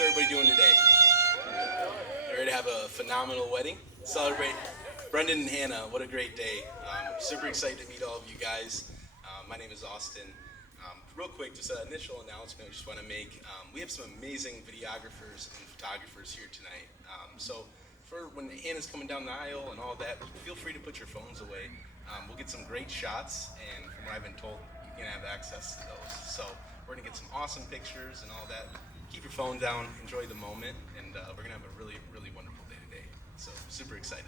everybody doing today? Ready to have a phenomenal wedding? Celebrate Brendan and Hannah. What a great day. Super excited to meet all of you guys. My name is Austin. Real quick, just an initial announcement I just want to make. We have some amazing videographers and photographers here tonight. For when Hannah's coming down the aisle and all that, feel free to put your phones away. We'll get some great shots, and from what I've been told, you can have access to those. So we're gonna get some awesome pictures and all that. Keep your phone down, enjoy the moment, and we're gonna have a really, really wonderful day today. So super excited.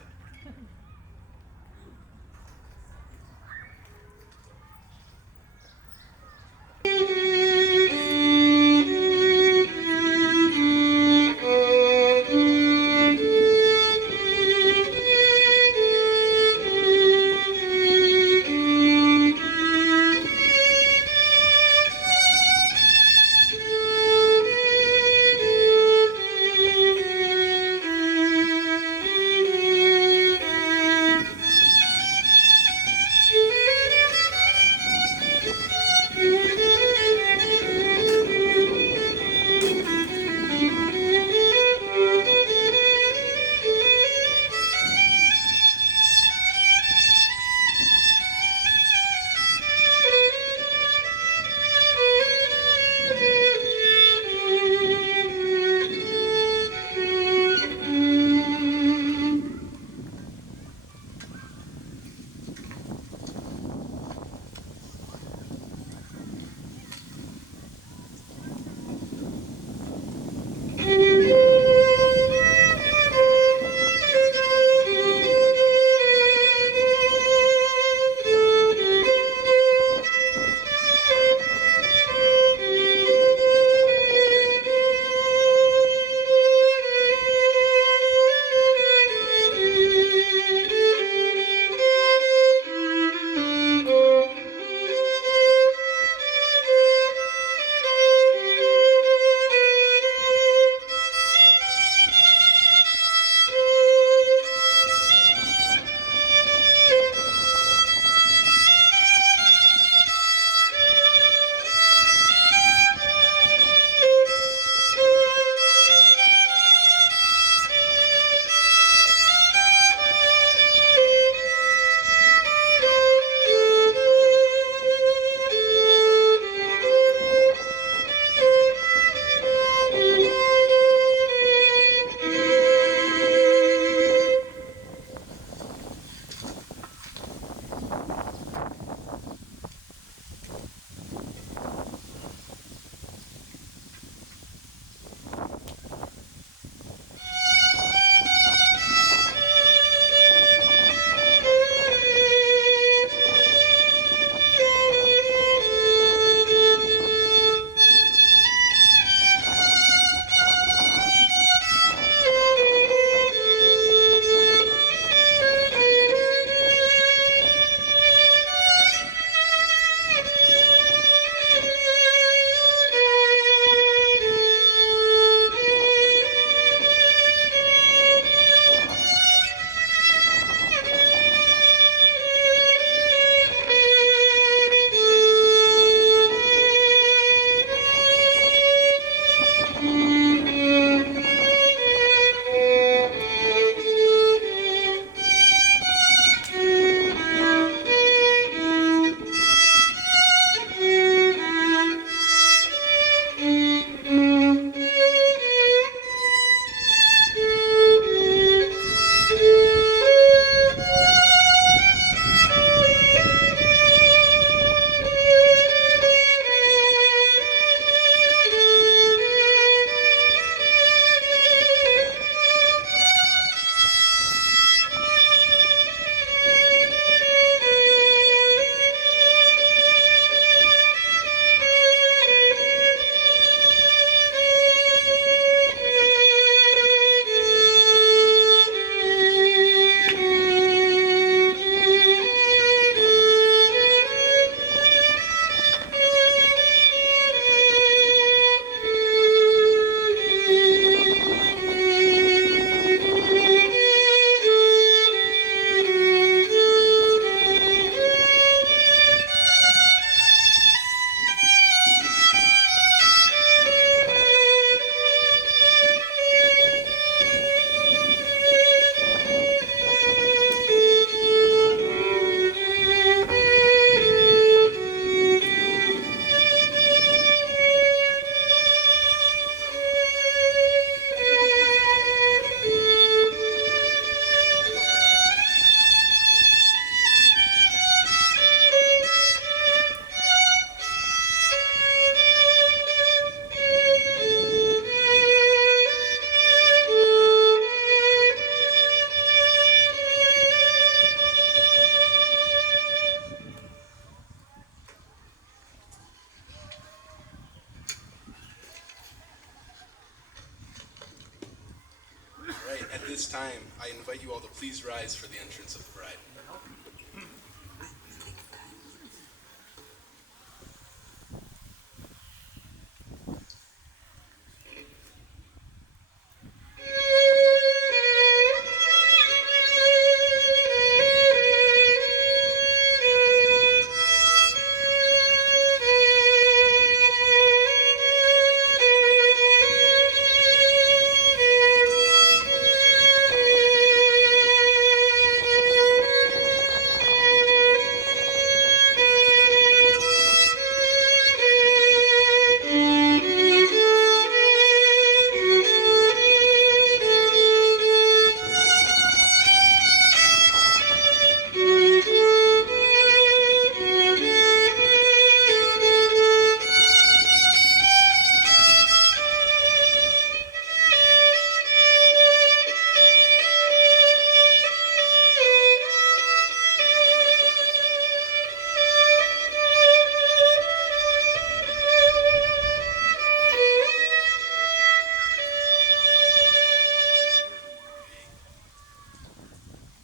this time, I invite you all to please rise for the entrance of the bride.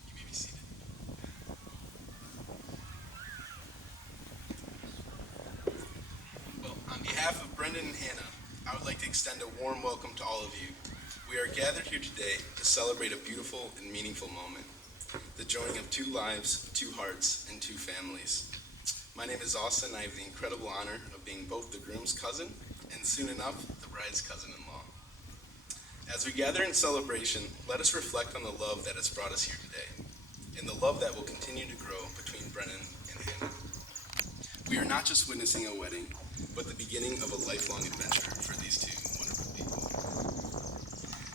You may be seated. Well, on behalf of Brendan and Hannah, I would like to extend a warm welcome to all of you. We are gathered here today to celebrate a beautiful and meaningful moment, the joining of two lives, two hearts, and two families. My name is Austin, and I have the incredible honor of being both the groom's cousin and soon enough, the bride's cousin-in-law. As we gather in celebration, let us reflect on the love that has brought us here today, and the love that will continue to grow between Brendan and Hannah. We are not just witnessing a wedding, but the beginning of a lifelong adventure for these two wonderful people.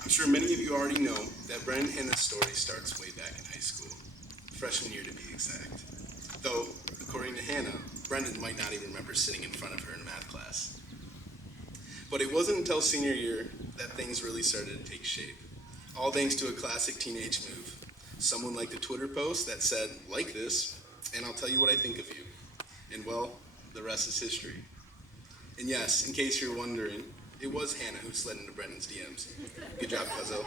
I'm sure many of you already know that Brendan and Hannah's story starts way back in high school, freshman year to be exact. Though, according to Hannah, Brendan might not even remember sitting in front of her in math class. But it wasn't until senior year that things really started to take shape, all thanks to a classic teenage move. Someone liked a Twitter post that said, "Like this, and I'll tell you what I think of you." And well, the rest is history. And yes, in case you're wondering, it was Hannah who slid into Brendan's DMs. Good job, cuzzo.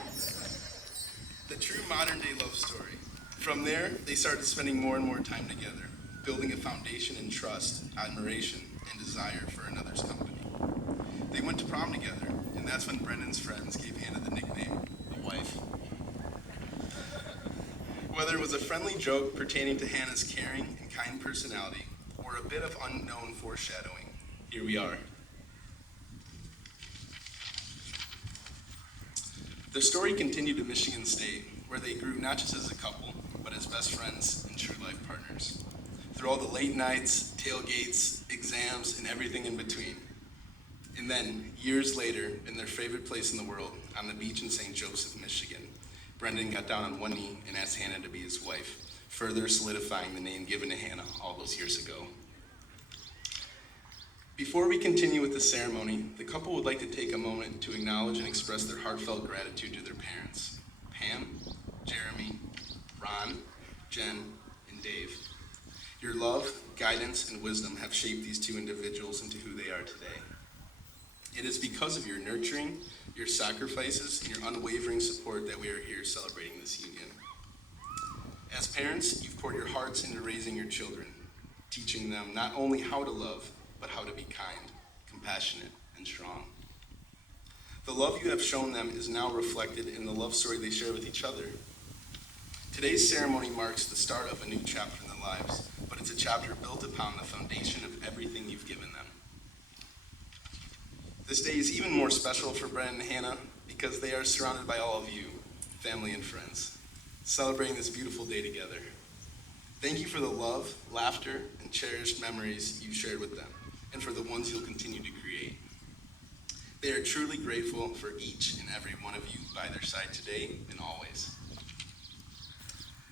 The true modern day love story. From there, they started spending more and more time together, building a foundation in trust, admiration, and desire for another's company. They went to prom together, and that's when Brendan's friends gave Hannah the nickname, the wife. Whether it was a friendly joke pertaining to Hannah's caring and kind personality, or a bit of unknown foreshadowing, here we are. The story continued to Michigan State, where they grew not just as a couple, but as best friends and true life partners. Through all the late nights, tailgates, exams, and everything in between. And then, years later, in their favorite place in the world, on the beach in St. Joseph, Michigan, Brendan got down on one knee and asked Hannah to be his wife, further solidifying the name given to Hannah all those years ago. Before we continue with the ceremony, the couple would like to take a moment to acknowledge and express their heartfelt gratitude to their parents, Pam, Jeremy, Ron, Jen, and Dave. Your love, guidance, and wisdom have shaped these two individuals into who they are today. It is because of your nurturing, your sacrifices, and your unwavering support that we are here celebrating this union. As parents, you've poured your hearts into raising your children, teaching them not only how to love, but how to be kind, compassionate, and strong. The love you have shown them is now reflected in the love story they share with each other. Today's ceremony marks the start of a new chapter in their lives, but it's a chapter built upon the foundation of everything you've given them. This day is even more special for Brendan and Hannah because they are surrounded by all of you, family and friends, celebrating this beautiful day together. Thank you for the love, laughter, and cherished memories you've shared with them, and for the ones you'll continue to create. They are truly grateful for each and every one of you by their side today and always.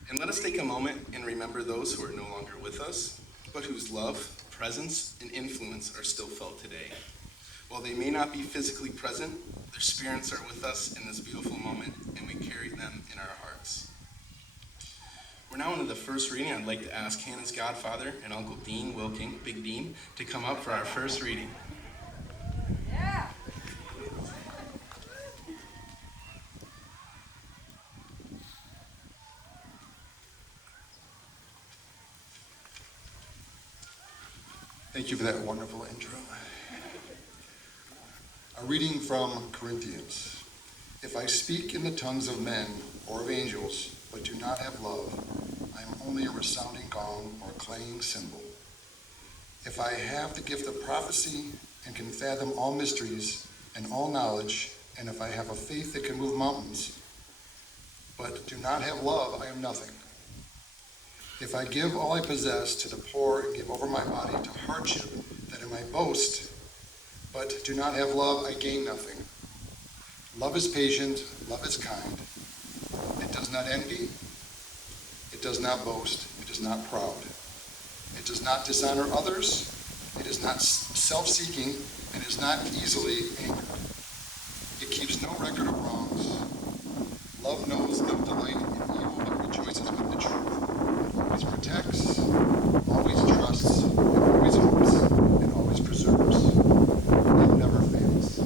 And let us take a moment and remember those who are no longer with us, but whose love, presence, and influence are still felt today. While they may not be physically present, their spirits are with us in this beautiful moment, and we carry them in our hearts. We're now into the first reading. I'd like to ask Hannah's godfather and Uncle Dean Wilking, Big Dean, to come up for our first reading. Yeah. Thank you for that wonderful intro. A reading from Corinthians. If I speak in the tongues of men or of angels, but do not have love, I am only a resounding gong or clanging cymbal. If I have the gift of prophecy and can fathom all mysteries and all knowledge, and if I have a faith that can move mountains, but do not have love, I am nothing. If I give all I possess to the poor and give over my body to hardship, that I might boast, but do not have love, I gain nothing. Love is patient, love is kind. It does not envy, it does not boast, it is not proud. It does not dishonor others, it is not self-seeking, and is not easily angered. It keeps no record of wrongs. Love knows no delight in evil, but rejoices with the truth. It always protects, always trusts, and always hopes, and always preserves. Love never fails.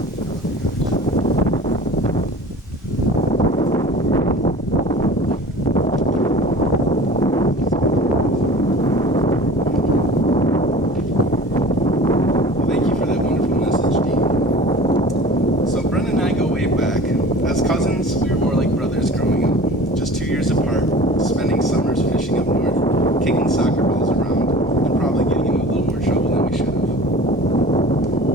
Thank you for that wonderful message, Dean. So Brendan and I go way back. As cousins, we were more like brothers growing up, just 2 years apart, spending summers fishing up north, kicking soccer balls around, and probably getting into a little more trouble than we should have.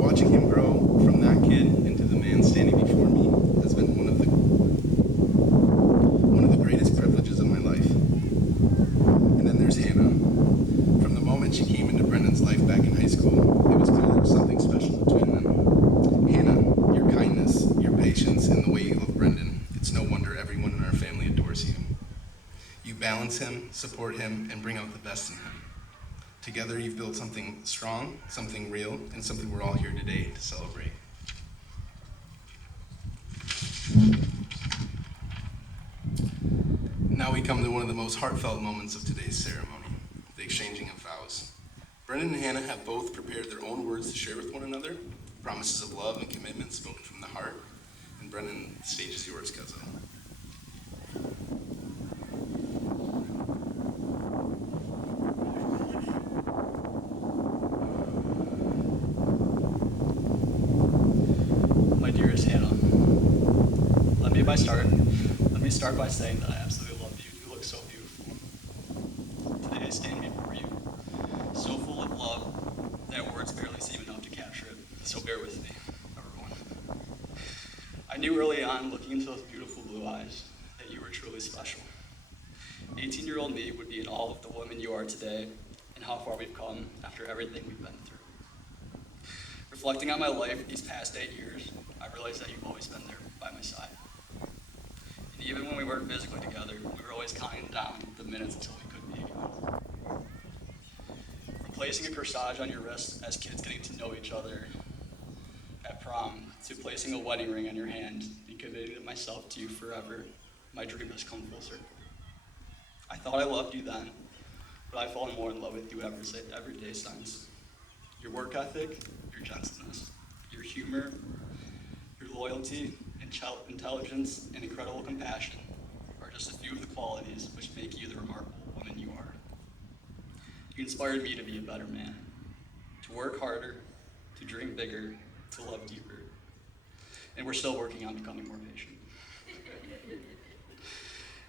Watching him grow from that kid into the man standing before me has been one of the greatest privileges of my life. And then there's Hannah. From the moment she came into Brendan's life back in high school, it was clear there was something special between them. Hannah, your kindness, your patience, and the way you love Brendan, it's no wonder everyone in our family adores you. You balance him, support him, and bring out the best in him. Together you've built something strong, something real, and something we're all here today to celebrate. Now we come to one of the most heartfelt moments of today's ceremony, the exchanging of vows. Brendan and Hannah have both prepared their own words to share with one another, promises of love and commitment spoken from the heart. And Brendan, the stage is yours, Cuzzo. My dearest Hannah, let me start by saying that I absolutely love you. You look so beautiful. Today I stand before you, so full of love that words barely seem enough to capture it. So bear with me, everyone. I knew early on, looking into those beautiful blue eyes, that you were truly special. 18-year-old me would be in awe of the woman you are today and how far we've come after everything we've been through. Reflecting on my life these past 8 years, I realized that you've always been there by my side. And even when we weren't physically together, we were always counting down the minutes until we could be together. From placing a corsage on your wrist as kids getting to know each other at prom, to placing a wedding ring on your hand and committing myself to you forever, my dream has come full circle. I thought I loved you then, but I've fallen more in love with you every day since. Your work ethic, your gentleness, your humor, your loyalty, intelligence, and incredible compassion are just a few of the qualities which make you the remarkable woman you are. You inspired me to be a better man, to work harder, to dream bigger, to love deeper. And we're still working on becoming more patient.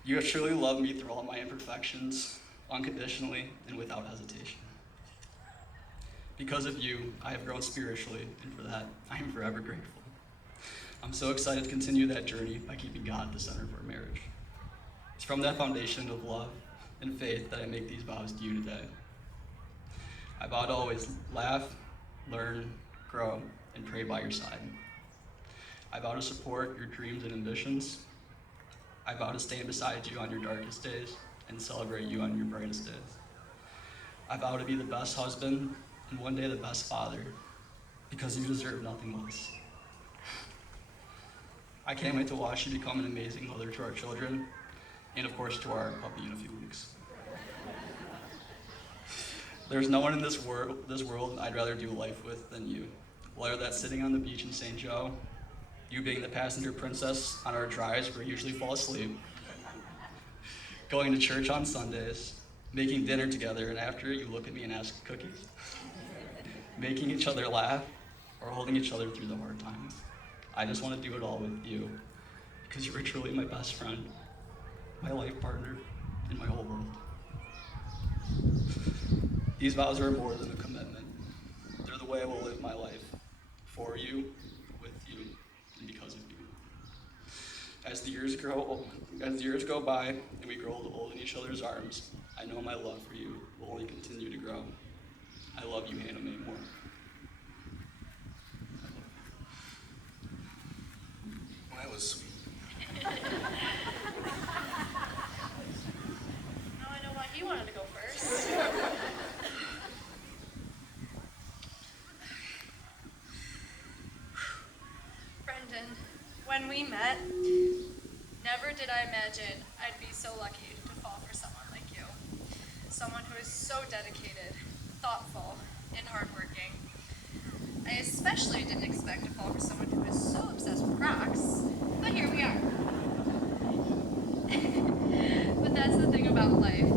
You have truly loved me through all my imperfections, unconditionally and without hesitation. Because of you, I have grown spiritually, and for that, I am forever grateful. I'm so excited to continue that journey by keeping God at the center of our marriage. It's from that foundation of love and faith that I make these vows to you today. I vow to always laugh, learn, grow, and pray by your side. I vow to support your dreams and ambitions. I vow to stand beside you on your darkest days and celebrate you on your brightest days. I vow to be the best husband and one day the best father, because you deserve nothing less. I can't wait to watch you become an amazing mother to our children, and of course to our puppy in a few weeks. There's no one in this world I'd rather do life with than you. Whether that's sitting on the beach in St. Joe, you being the passenger princess on our drives where you usually fall asleep, going to church on Sundays, making dinner together, and after you look at me and ask cookies. making each other laugh, or holding each other through the hard times. I just want to do it all with you because you are truly my best friend, my life partner, and my whole world. These vows are more than a commitment. They're the way I will live my life for you, with you, and because of you. As the years go by and we grow old in each other's arms, I know my love for you will only continue to grow. I love you, Hannah Mae Moore. Well, that was sweet. Now I know why he wanted to go first. Brendan, when we met, never did I imagine I'd be so lucky to fall for someone like you. Someone who is so dedicated, thoughtful, and hardworking. I especially didn't expect to fall for someone who is so obsessed with Crocs, but here we are. But that's the thing about life.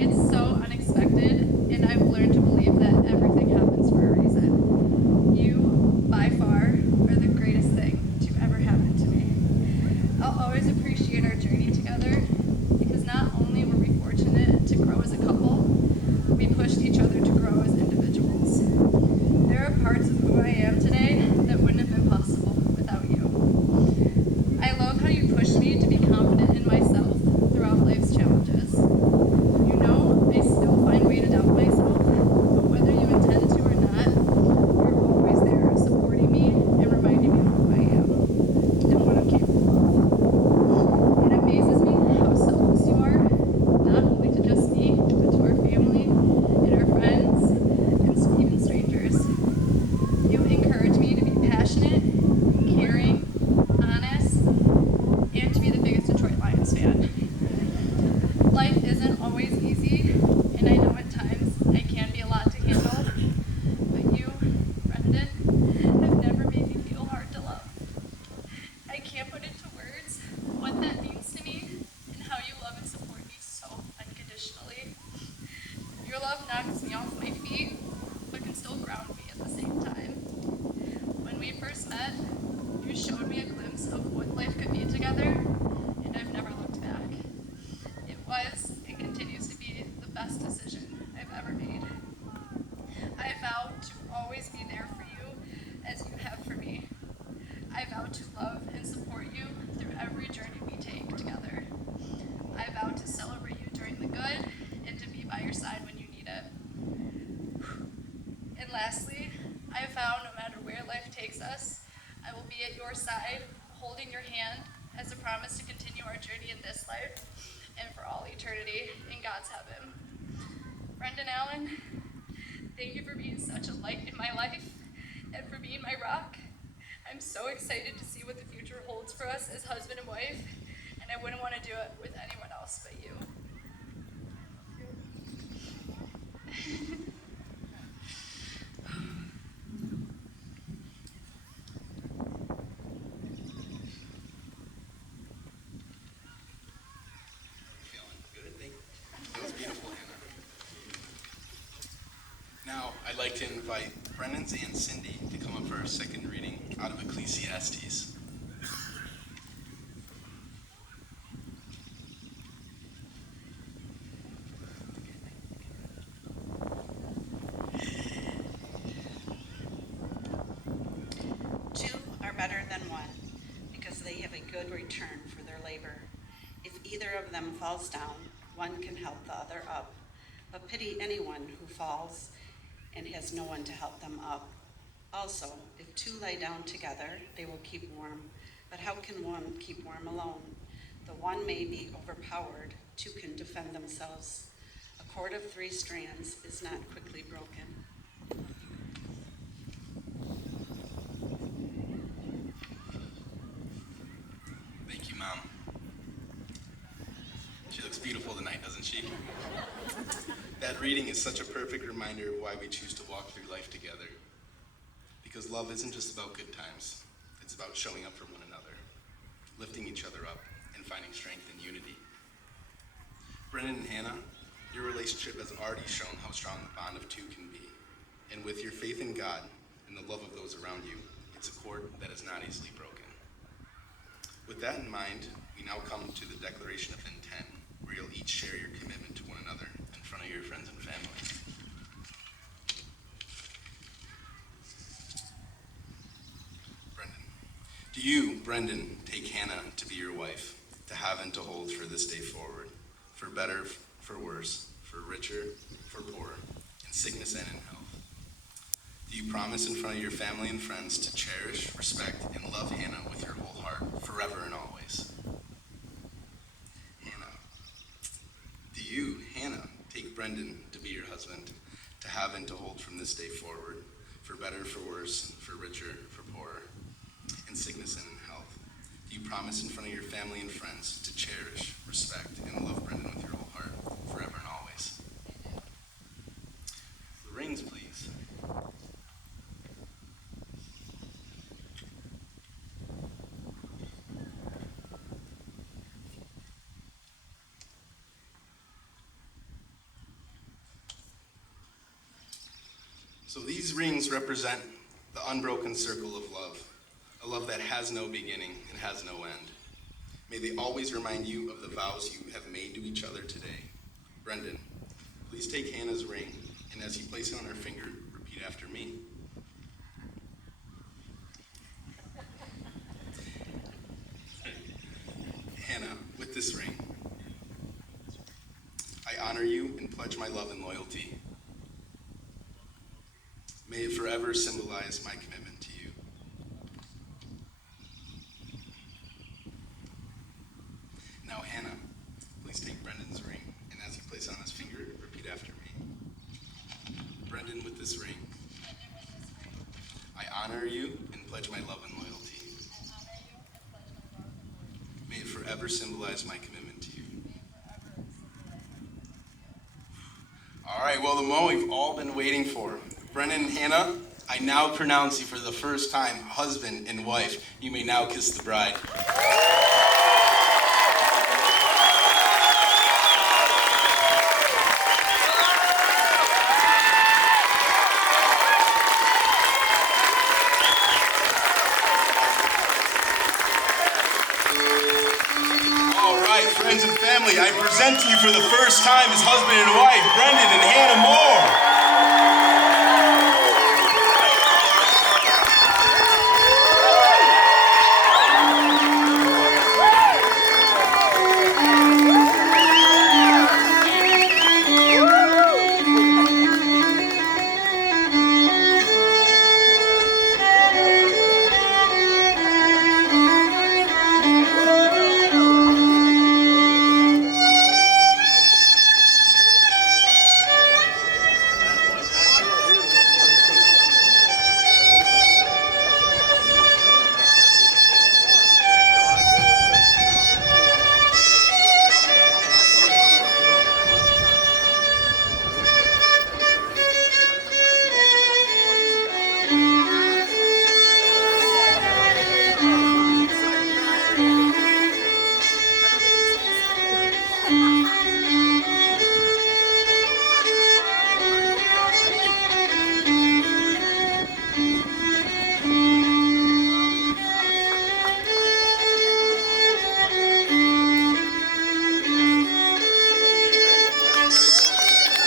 It's so unexpected, and I've learned to believe that everything happens for a reason. You, by far, are the greatest thing to ever happen to me. I'll always appreciate our journey together, because not only were we fortunate to grow as a couple, we pushed each other to grow as individuals. There are parts of who I am today that wouldn't have been possible without you. I love how you pushed me to be confident in myself throughout life's challenges. You know, I still find way to doubt myself, but whether you intend to or not, you're always there supporting me and reminding me of who I am and what I'm capable of. It amazes me how selfless you are, not only to just me, but to our family and our friends and even strangers. You encourage me to be passionate, caring, honest, and to be the biggest Detroit Lions fan. Life isn't always easy, and I know at times I can be a lot to handle, but you, Brendan, have never made me feel hard to love. I can't put into words what that means to me and how you love and support me so unconditionally. Your love knocks me off my feet, but can still ground me at the same time. When we first met, you showed me a glimpse of what life could be together, and I've never looked back. It was and continues to be the best decision I've ever made. I vow to always be there for you as you have for me. I vow to love and support you through every journey we take together. I vow to celebrate you during the good and to be by your side when you need it. And lastly, I vow no matter where life takes us, I will be at your side, holding your hand as a promise to continue our journey in this life and for all eternity in God's heaven. Brendan Allen, thank you for being such a light in my life and for being my rock. I'm so excited to see what the future holds for us as husband and wife, and I wouldn't want to do it with anyone else but you. Feeling good? That was beautiful, Hannah. Now, I'd like to invite Brennan's Aunt Cindy to come up for our second reading out of Ecclesiastes. Two are better than one, because they have a good return for their labor. If either of them falls down, one can help the other up. But pity anyone who falls and has no one to help them up. Also, if two lie down together, they will keep warm. But how can one keep warm alone? The one may be overpowered, two can defend themselves. A cord of 3 strands is not quickly broken. Thank you, Mom. She looks beautiful tonight, doesn't she? That reading is such a perfect reminder of why we choose to walk through life together. Because love isn't just about good times. It's about showing up for one another, lifting each other up, and finding strength in unity. Brennan and Hannah, your relationship has already shown how strong the bond of two can be. And with your faith in God and the love of those around you, it's a cord that is not easily broken. With that in mind, we now come to the declaration of intent, where you'll each share your commitment to one another in front of your friends and family. Brendan. Do you, Brendan, take Hannah to be your wife, to have and to hold for this day forward, for better, for worse, for richer, for poorer, in sickness and in health? Do you promise in front of your family and friends to cherish, respect, and love Hannah with your whole heart, forever and always? Hannah. Do you, Hannah, take Brendan to be your husband, to have and to hold from this day forward, for better, for worse, for richer, for poorer, in sickness and in health? Do you promise in front of your family and friends to cherish, respect, and love Brendan with your whole heart, forever and always? The rings, please. So these rings represent the unbroken circle of love, a love that has no beginning and has no end. May they always remind you of the vows you have made to each other today. Brendan, please take Hannah's ring, and as you place it on her finger, repeat after me. Hannah, with this ring, I honor you and pledge my love and loyalty. May it forever symbolize my commitment to you. Now, Hannah, please take Brendan's ring, and as you place it on his finger, repeat after me. Brendan, with this ring, I honor you and pledge my love and loyalty. May it forever symbolize my commitment to you. All right, well, the moment we've all been waiting for. Brendan and Hannah, I now pronounce you for the first time husband and wife. You may now kiss the bride. All right, friends and family, I present to you for the first time as husband and wife, Brendan and Hannah Moore.